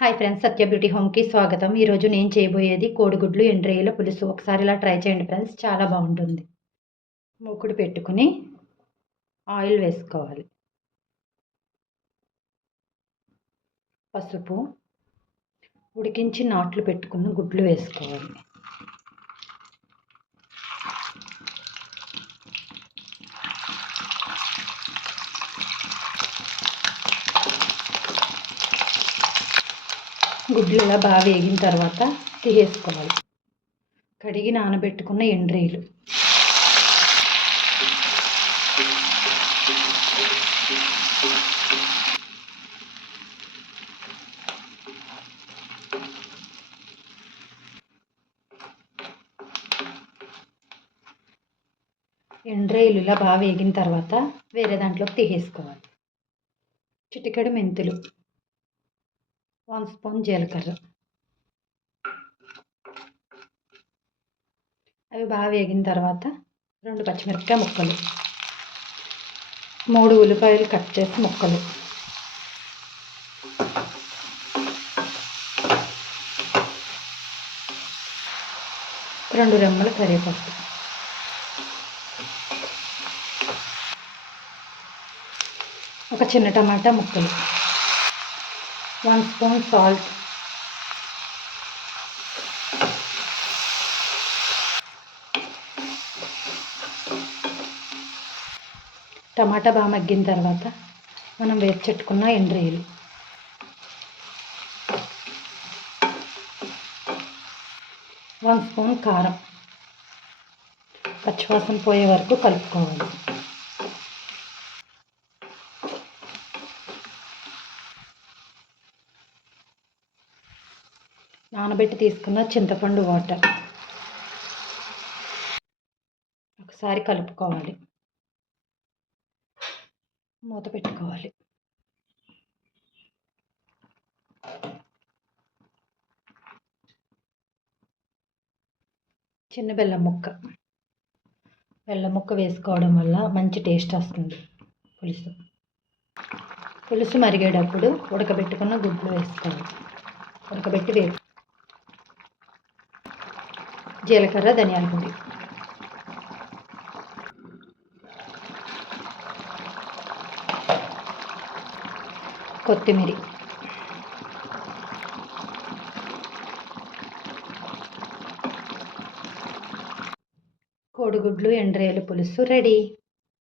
Hi friends, సత్య beauty హోమ్కి స్వాగతం. ఈరోజు నేను చేయబోయేది కోడిగుడ్లు ఎండ్రయ్యల పులుసు. ఒకసారి ఇలా ట్రై చేయండి ఫ్రెండ్స్, చాలా బాగుంటుంది. మూకుడు పెట్టుకుని ఆయిల్ వేసుకోవాలి. పసుపు, ఉడికించి నాట్లు పెట్టుకున్న గుడ్లు వేసుకోవాలి. గుడ్లు ఇలా బాగా వేగిన తర్వాత తీసేసుకోవాలి. కడిగి నానబెట్టుకున్న ఎండ్రయ్యలు, ఎండ్రయ్యలు ఇలా బాగా వేగిన తర్వాత వేరే దాంట్లోకి తీసేసుకోవాలి. చిటికెడు మెంతులు, 1 స్పూన్ జీలకర్ర, అవి బాగా వేగిన తర్వాత 2 పచ్చిమిరపకాయ ముక్కలు, 3 ఉల్లిపాయలు కట్ చేసి ముక్కలు, రెండు రెమ్మల కరివేపాకు, ఒక చిన్న టమాటా ముక్కలు, 1 స్పూన్ సాల్ట్, టమాటా బాగా మగ్గిన తర్వాత మనం వేర్చెట్టుకున్న ఎండ్రయ్యలు, 1 స్పూన్ కారం, పచ్చివాసన పోయే వరకు కలుపుకోవాలి. నానబెట్టి తీసుకున్న చింతపండు వాటర్ ఒకసారి కలుపుకోవాలి. మూత పెట్టుకోవాలి. చిన్న బెల్లం ముక్క వేసుకోవడం వల్ల మంచి టేస్ట్ వస్తుంది. పులుసు మరిగేటప్పుడు ఉడకబెట్టుకున్న గుడ్లు వేసుకోవాలి. ఉడకబెట్టి జీలకర్ర, ధనియాల పొడి, కొత్తిమీర, కోడిగుడ్లు ఎండ్రయ్యల పులుసు రెడీ.